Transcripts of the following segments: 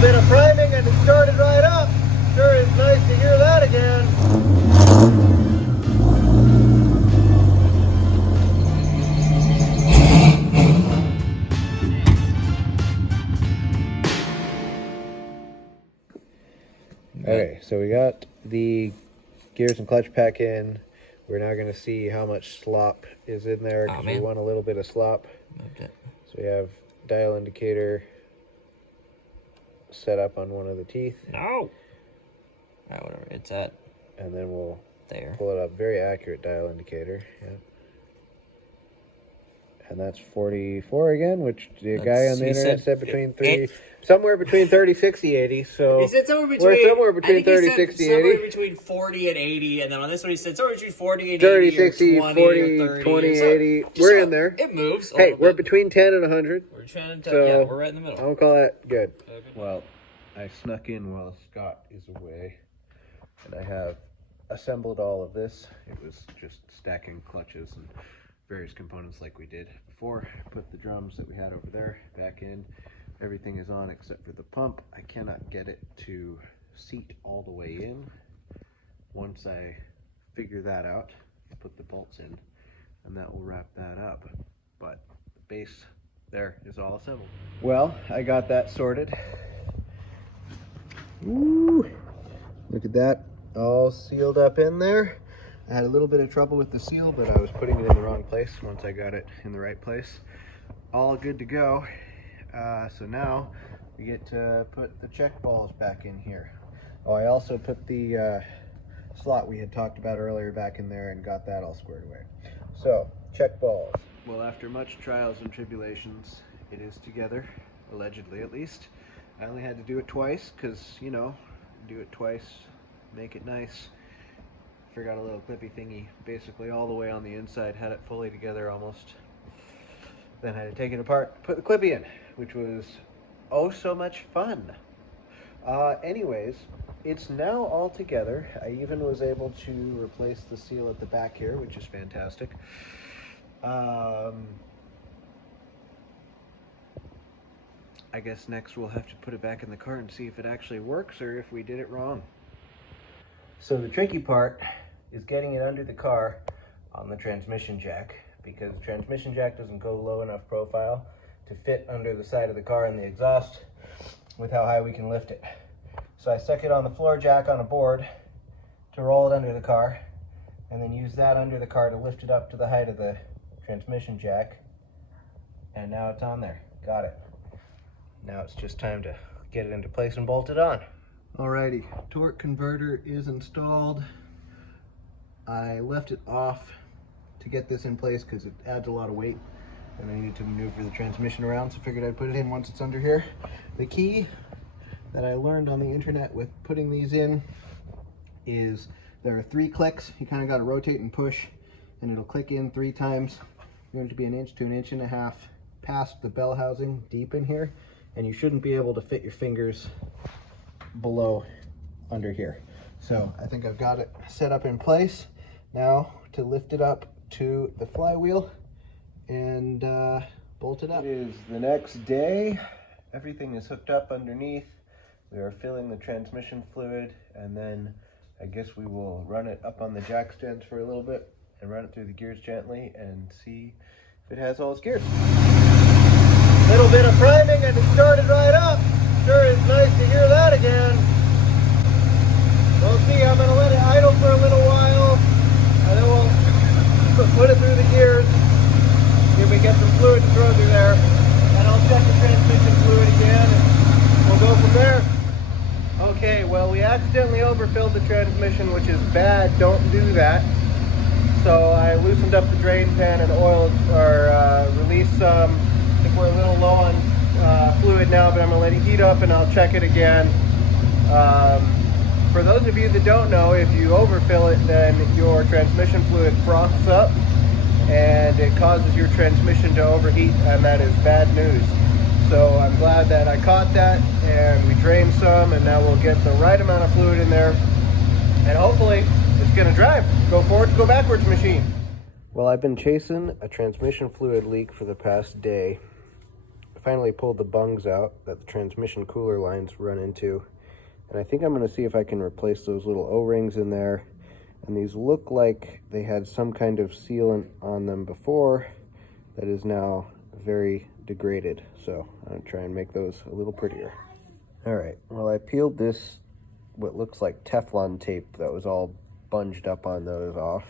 bit of priming and it started right up. Sure is nice to hear that again. Okay, so we got the gears and clutch pack in. We're now going to see how much slop is in there because we want a little bit of slop. Okay. So we have dial indicator set up on one of the teeth. No! Alright, whatever. It's at... And then we'll there. pull it up. Very accurate dial indicator. Yeah. And that's 44 again, which the guy on the internet said between somewhere between 30, 60, 80. So he said somewhere between, we're somewhere between 30, 60, 80. Somewhere between 40 and 80. And then on this one he said somewhere between 40 and 30, 80 60, or 20 40, or 30. 20, So 80. We're in there. It moves. Hey, we're between 10 and 100. We're trying to so yeah, we're right in the middle. I'll call that good. Well, I snuck in while Scott is away. And I have assembled all of this. It was just stacking clutches and various components like we did before. Put the drums that we had over there back in. Everything is on except for the pump. I cannot get it to seat all the way in. Once I figure that out, put the bolts in, and that will wrap that up. But the base there is all assembled. Well, I got that sorted. Ooh, look at that, all sealed up in there. I had a little bit of trouble with the seal, but I was putting it in the wrong place. Once I got it in the right place, all good to go. So now we get to put the check balls back in here. Oh, I also put the slot we had talked about earlier back in there and got that all squared away. So, check balls. Well, after much trials and tribulations, it is together, allegedly at least. I only had to do it twice because, you know, do it twice, make it nice. Forgot a little clippy thingy basically all the way on the inside, had it fully together almost. Then I had to take it apart, put the clippy in, which was oh so much fun. Anyways, it's now all together. I even was able to replace the seal at the back here, which is fantastic. I guess next we'll have to put it back in the car and see if it actually works or if we did it wrong. So the tricky part is getting it under the car on the transmission jack, because the transmission jack doesn't go low enough profile to fit under the side of the car and the exhaust with how high we can lift it. So I stuck it on the floor jack on a board to roll it under the car, and then use that under the car to lift it up to the height of the transmission jack. And now it's on there. Got it. Now it's just time to get it into place and bolt it on. Alrighty, torque converter is installed. I left it off to get this in place because it adds a lot of weight and I needed to maneuver the transmission around, so I figured I'd put it in once it's under here. The key that I learned on the internet with putting these in is there are 3 clicks. You kind of got to rotate and push and it'll click in 3 times. You're going to be 1 inch to 1.5 inches past the bell housing deep in here, and you shouldn't be able to fit your fingers below under here. So I think I've got it set up in place. Now to lift it up to the flywheel and bolt it up. It is the next day. Everything is hooked up underneath. We are filling the transmission fluid, and then I guess we will run it up on the jack stands for a little bit and run it through the gears gently and see if it has all its gears. Little bit of priming and it started right up. Sure is nice to hear that again. We'll see, I'm going to let it idle for a little while, and then we'll put it through the gears, see if we get some fluid to throw through there, and I'll check the transmission fluid again, and we'll go from there. Okay, well, we accidentally overfilled the transmission, which is bad. Don't do that. So I loosened up the drain pan and oiled, or released some. I think we're a little low on fluid now, but I'm going to let it heat up and I'll check it again. For those of you that don't know, if you overfill it, then your transmission fluid froths up and it causes your transmission to overheat, and that is bad news. So I'm glad that I caught that and we drained some, and now we'll get the right amount of fluid in there, and hopefully it's going to drive. Go forwards, go backwards machine. Well, I've been chasing a transmission fluid leak for the past day. finally pulled the bungs out that the transmission cooler lines run into. And I think I'm going to see if I can replace those little O-rings in there. And these look like they had some kind of sealant on them before that is now very degraded. So I'm going to try and make those a little prettier. All right, well, I peeled this, what looks like Teflon tape that was all bunged up on those off.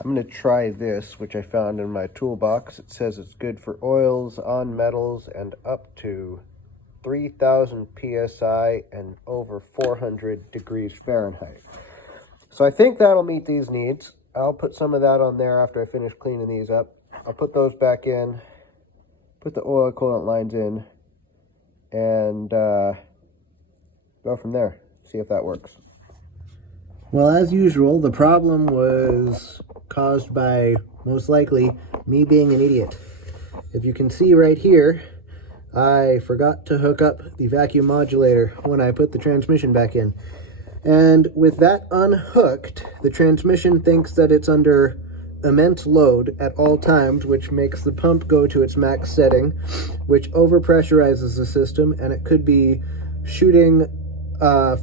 I'm going to try this, which I found in my toolbox. It says it's good for oils, on metals, and up to 3,000 psi and over 400 degrees Fahrenheit. So I think that'll meet these needs. I'll put some of that on there after I finish cleaning these up. I'll put those back in, put the oil coolant lines in, and go from there. See if that works. Well, as usual, the problem was caused by, most likely, me being an idiot. If you can see right here, I forgot to hook up the vacuum modulator when I put the transmission back in. And with that unhooked, the transmission thinks that it's under immense load at all times, which makes the pump go to its max setting, which overpressurizes the system, and it could be shooting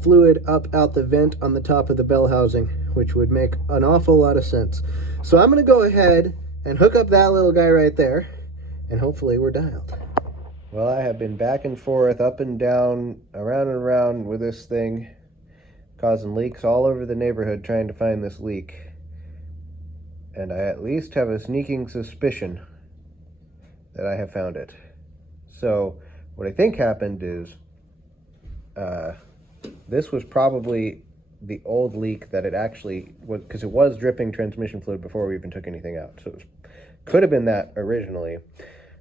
fluid up out the vent on the top of the bell housing, which would make an awful lot of sense. So I'm going to go ahead and hook up that little guy right there, and hopefully we're dialed. Well, I have been back and forth, up and down, around and around with this thing, causing leaks all over the neighborhood trying to find this leak. And I at least have a sneaking suspicion that I have found it. So what I think happened is this was probably the old leak that it actually was, because it was dripping transmission fluid before we even took anything out. So it could have been that originally.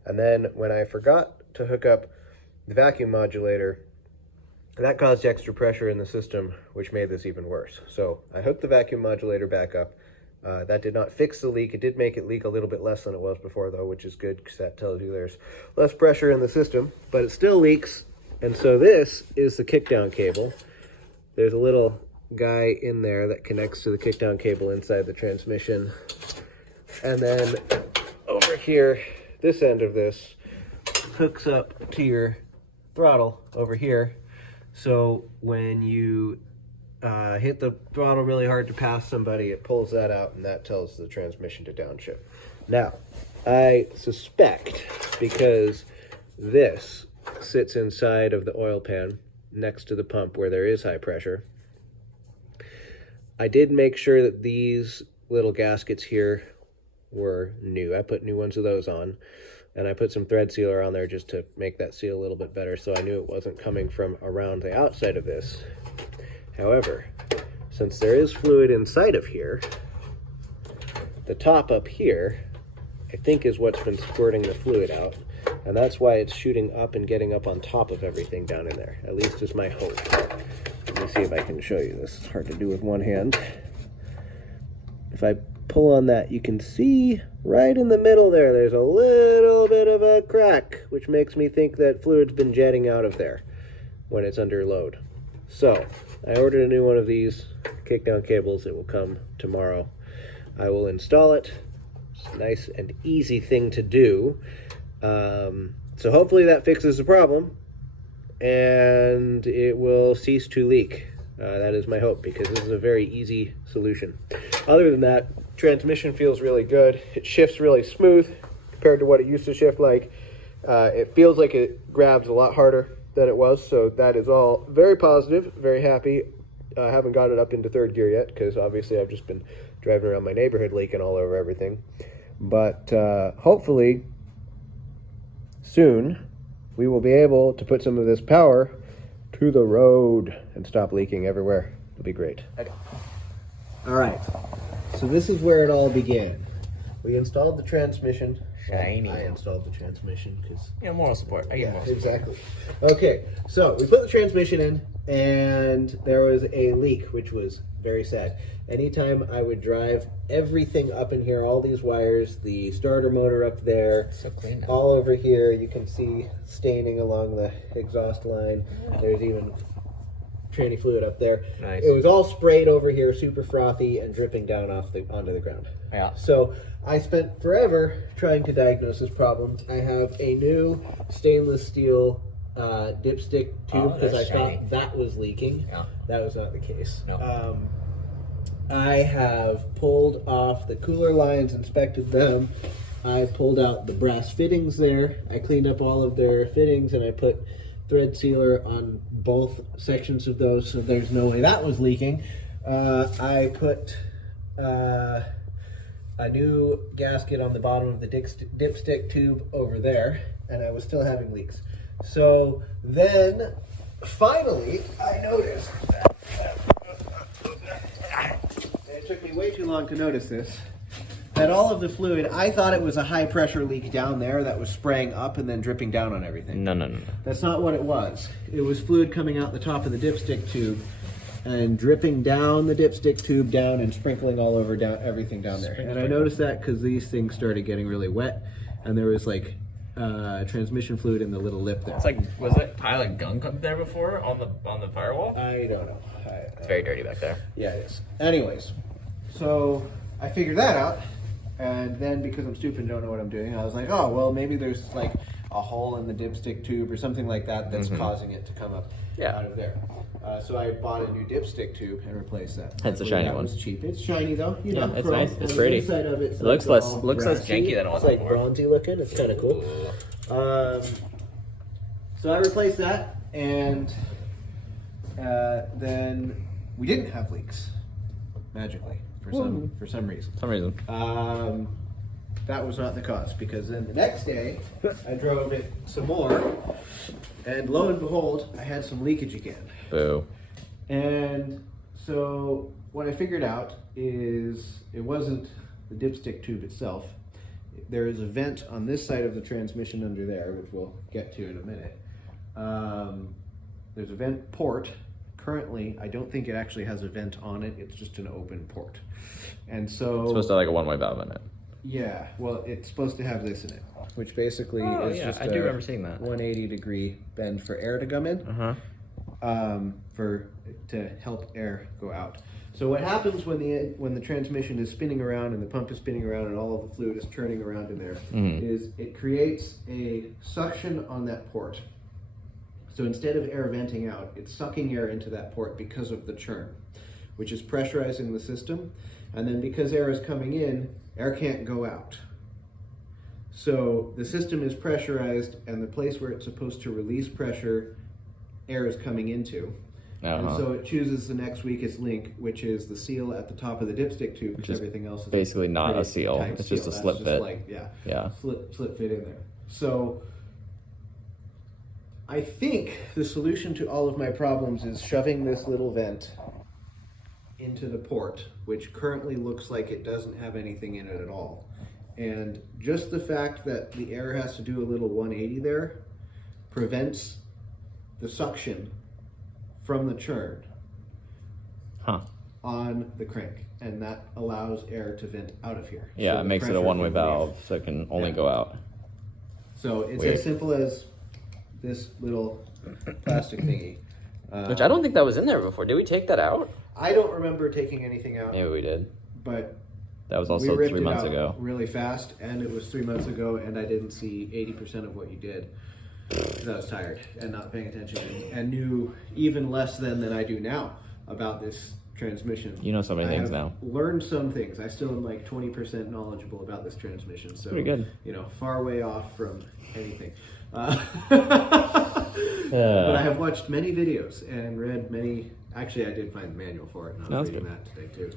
And then when I forgot to hook up the vacuum modulator, that caused extra pressure in the system, which made this even worse. So I hooked the vacuum modulator back up. That did not fix the leak. It did make it leak a little bit less than it was before, though, which is good because that tells you there's less pressure in the system, but it still leaks. And so this is the kickdown cable. There's a little guy in there that connects to the kickdown cable inside the transmission. And then over here, this end of this hooks up to your throttle over here. So when you hit the throttle really hard to pass somebody, it pulls that out, and that tells the transmission to downshift. Now, I suspect, because this sits inside of the oil pan next to the pump where there is high pressure, I did make sure that these little gaskets here were new. I put new ones of those on, and I put some thread sealer on there just to make that seal a little bit better, so I knew it wasn't coming from around the outside of this. However, since there is fluid inside of here, the top up here, I think, is what's been squirting the fluid out, and that's why it's shooting up and getting up on top of everything down in there. At least is my hope. Let me see if I can show you this. It's hard to do with one hand. If I pull on that, you can see right in the middle there, there's a little bit of a crack, which makes me think that fluid's been jetting out of there when it's under load. So I ordered a new one of these kickdown cables. It will come tomorrow. I will install it. It's a nice and easy thing to do. So hopefully that fixes the problem and it will cease to leak. That is my hope, because this is a very easy solution. Other than that, transmission feels really good. It shifts really smooth compared to what it used to shift like. It feels like it grabs a lot harder than it was, so that is all very positive, very happy. I haven't got it up into third gear yet, because obviously I've just been driving around my neighborhood leaking all over everything. But hopefully soon we will be able to put some of this power to the road and stop leaking everywhere. It'll be great. Okay. All right, so this is where it all began. We installed the transmission. Shiny. Well, I installed the transmission because... Yeah, moral support. I get moral support. Exactly. Okay, so we put the transmission in, and there was a leak, which was very sad. Anytime I would drive everything up in here, all these wires, the starter motor up there, So clean now. all over here, you can see staining along the exhaust line. There's even tranny fluid up there. Nice. It was all sprayed over here, super frothy, and dripping down onto the ground. Yeah. So I spent forever trying to diagnose this problem. I have a new stainless steel dipstick tube because I thought that was leaking. Yeah. That was not the case. No. I have pulled off the cooler lines, inspected them. I pulled out the brass fittings there. I cleaned up all of their fittings, and I put thread sealer on both sections of those, so there's no way that was leaking. I put a new gasket on the bottom of the dipstick tube over there, and I was still having leaks. So then, finally, I noticed that it took me way too long to notice this, that all of the fluid, I thought it was a high pressure leak down there that was spraying up and then dripping down on everything. No. That's not what it was. It was fluid coming out the top of the dipstick tube and dripping down the dipstick tube down and sprinkling all over everything down there. And I noticed that because these things started getting really wet, and there was like transmission fluid in the little lip there. It's like, was it pile of gunk up there before on the firewall? I don't know. It's very dirty back there. Yeah, it is. Anyways, so I figured that out, and then because I'm stupid and don't know what I'm doing, I was like, oh, well, maybe there's like a hole in the dipstick tube or something like that that's causing it to come up out of there. So I bought a new dipstick tube and replaced that. That's a shiny one. It was cheap. It's shiny though. You know, it's chrome. nice. It's And pretty. The inside of it's It looks like less all janky than it was It's like before. bronzy looking. It's kind of cool. So I replaced that, and then we didn't have leaks magically for some reason. That was not the cause, because then the next day I drove it some more, and lo and behold, I had some leakage again. Boo. And so what I figured out is it wasn't the dipstick tube itself. There is a vent on this side of the transmission under there, which we'll get to in a minute. There's a vent port. Currently, I don't think it actually has a vent on it. It's just an open port. And so... It's supposed to have like a one-way valve in it. Yeah, well, it's supposed to have this in it, which basically is just I do remember seeing that. 180-degree bend for air to come in, to help air go out. So what happens when the transmission is spinning around and the pump is spinning around and all of the fluid is churning around in there, is it creates a suction on that port. So instead of air venting out, it's sucking air into that port because of the churn, which is pressurizing the system. And then because air is coming in, air can't go out. So the system is pressurized, and the place where it's supposed to release pressure, air is coming into. And so it chooses the next weakest link, which is the seal at the top of the dipstick tube, because everything else is basically not a seal. It's just a slip fit. Slip fit in there. So I think the solution to all of my problems is shoving this little vent into the port, which currently looks like it doesn't have anything in it at all. And just the fact that the air has to do a little 180 there prevents the suction from the churn on the crank, and that allows air to vent out of here. Yeah, so it makes it a one-way valve, so it can only go out. So it's as simple as this little plastic thingy. Which I don't think that was in there before. Did we take that out? I don't remember taking anything out. Maybe we did. But that was also 3 months ago. Really fast, and it was 3 months ago, and I didn't see 80% of what you did because I was tired and not paying attention, and knew even less than I do now about this transmission. You know so many things now. Learned some things. I still am like 20% knowledgeable about this transmission. So pretty good. You know, far way off from anything. But I have watched many videos and read many. Actually, I did find the manual for it, and I was reading that today too.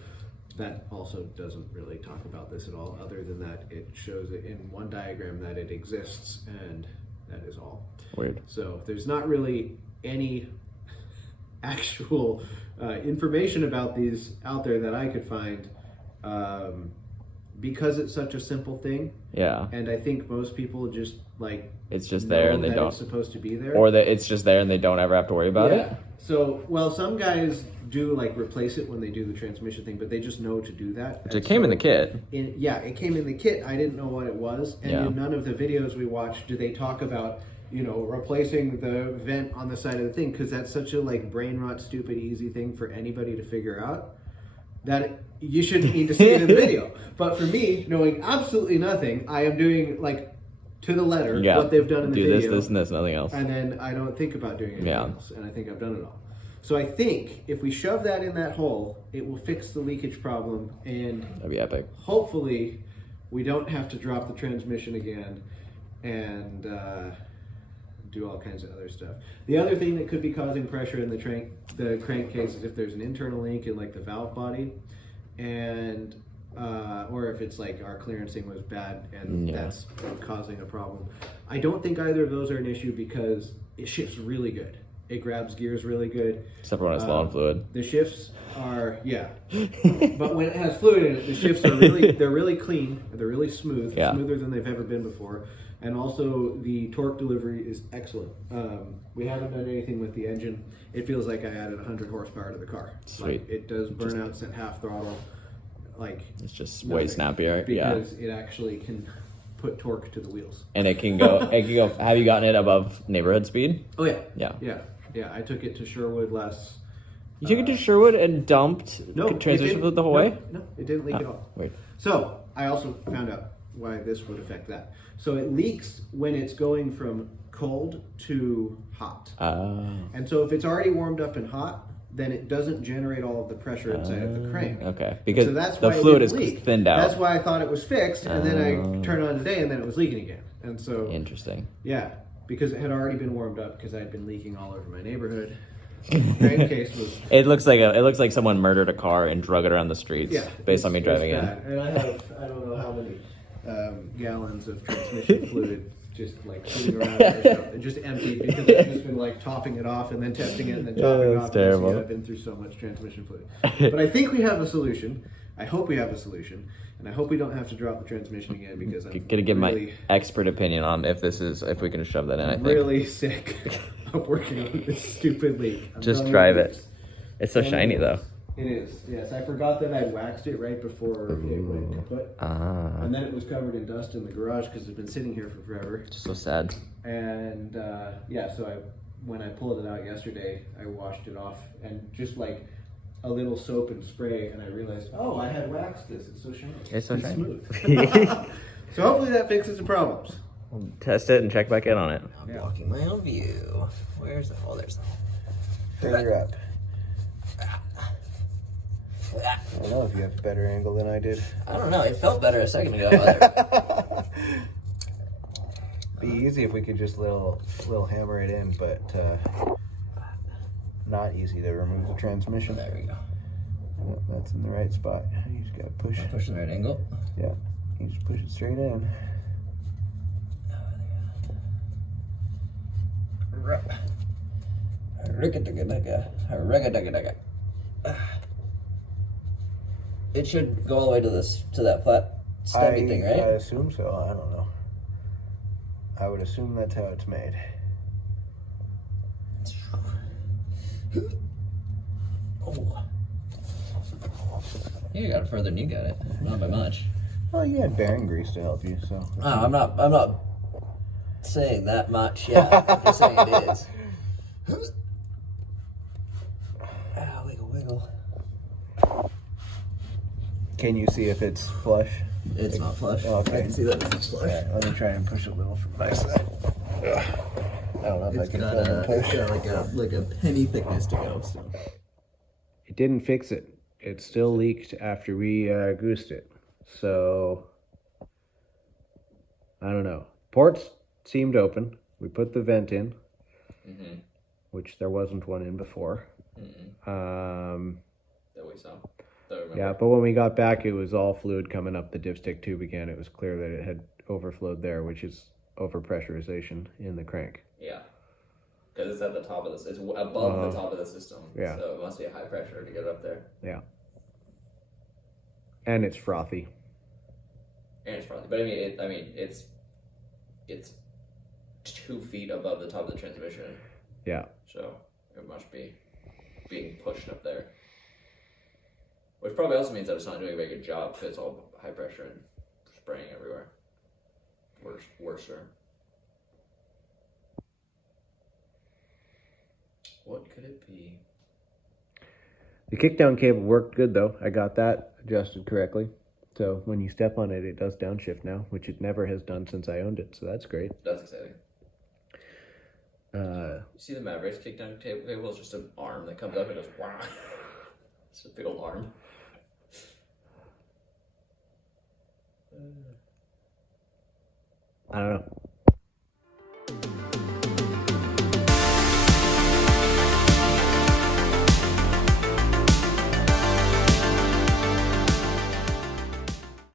That also doesn't really talk about this at all, other than that it shows it in one diagram that it exists, and that is all. Weird. So there's not really any actual information about these out there that I could find, because it's such a simple thing. Yeah. And I think most people just like it's just there and they don't. It's supposed to be there, or that it's just there and they don't ever have to worry about it. So, well, some guys do like replace it when they do the transmission thing, but they just know to do that. Which it came in the kit. It came in the kit. I didn't know what it was, and in none of the videos we watched do they talk about, replacing the vent on the side of the thing, because that's such a like brain rot, stupid, easy thing for anybody to figure out that you shouldn't need to see it in the video. But for me, knowing absolutely nothing, I am doing like to the letter what they've done in the video. Do this, and this, nothing else. And then I don't think about doing anything else, and I think I've done it all. So I think if we shove that in that hole, it will fix the leakage problem, and that'd be epic. Hopefully, we don't have to drop the transmission again and do all kinds of other stuff. The other thing that could be causing pressure in the crankcase is if there's an internal leak in like the valve body, and or if it's like our clearancing was bad and that's causing a problem. I don't think either of those are an issue because it shifts really good. It grabs gears really good. Except for when it's low on fluid. The shifts are, but when it has fluid in it, the shifts are really clean. They're really smooth, smoother than they've ever been before. And also the torque delivery is excellent. We haven't done anything with the engine. It feels like I added 100 horsepower to the car. Sweet. Like, it does burnouts at half throttle. Like it's just way snappier. Because it actually can put torque to the wheels. And it can go. Have you gotten it above neighborhood speed? Oh yeah. I took it to Sherwood last. You took it to Sherwood and dumped transmission fluid the whole way? No, it didn't leak at all. Weird. So I also found out why this would affect that. So it leaks when it's going from cold to hot. And so if it's already warmed up and hot, then it doesn't generate all of the pressure inside of the crank. Okay, because so that's the why fluid is leak. thinned out. That's why I thought it was fixed, and then I turned on today, and then it was leaking again. And so interesting. Yeah, because it had already been warmed up because I had been leaking all over my neighborhood. Crankcase was. It looks like someone murdered a car and drug it around the streets. Yeah, based on me driving in. And I don't know how many gallons of transmission fluid just like sitting around it, just empty because I've just been like topping it off and then testing it and then topping it off. Terrible. I've been through so much transmission fluid, but I think we have a solution. I hope we have a solution, and I hope we don't have to drop the transmission again because I'm gonna give my expert opinion on if we can shove that in. I think really sick of working on this stupid leak. Just drive it. It's so shiny though. It is, yes. I forgot that I waxed it right before it went kaput. And then it was covered in dust in the garage because it's been sitting here for forever. So sad. And so when I pulled it out yesterday, I washed it off and just like a little soap and spray, and I realized, oh, I had waxed this. It's so shiny. It's so shiny. Smooth. So hopefully that fixes the problems. We'll test it and check back in on it. I'm blocking my own view. Where's the? Oh, there's the. Further up. I don't know if you have a better angle than I did. I don't know. It felt better a second ago. Be easy if we could just little hammer it in, but not easy to remove the transmission. There we go. Oh, that's in the right spot. You just gotta push. Push the right angle. Yeah. You just push it straight in. It should go all the way to that flat stubby thing, right? I assume so. I don't know. I would assume that's how it's made. Oh. You got it further than you got it. Not by much. Well, you had bearing grease to help you, so. Oh, I'm not saying that much. Yeah, I'm just saying it is. Wiggle. Can you see if it's flush? It's not flush. Oh, okay. I can see that it's flush. Yeah, let me try and push a little from my side. I don't know if I can push. It's got like a penny thickness to go. So. It didn't fix it. It still leaked after we goosed it. So, I don't know. Ports seemed open. We put the vent in, which there wasn't one in before. That we saw. Yeah, but when we got back, it was all fluid coming up the dipstick tube again. It was clear that it had overflowed there, which is overpressurization in the crank. Yeah, because it's at the top of this. It's above the top of the system. Yeah. So it must be a high pressure to get it up there. Yeah. And it's frothy. But I mean, it's 2 feet above the top of the transmission. Yeah. So it must be being pushed up there. Which probably also means that it's not doing a very good job because it's all high pressure and spraying everywhere. Worser. What could it be? The kickdown cable worked good though. I got that adjusted correctly. So when you step on it, it does downshift now, which it never has done since I owned it. So that's great. That's exciting. You see the Mavericks kickdown cable is just an arm that comes up and goes wow. It's a big old arm. I don't know.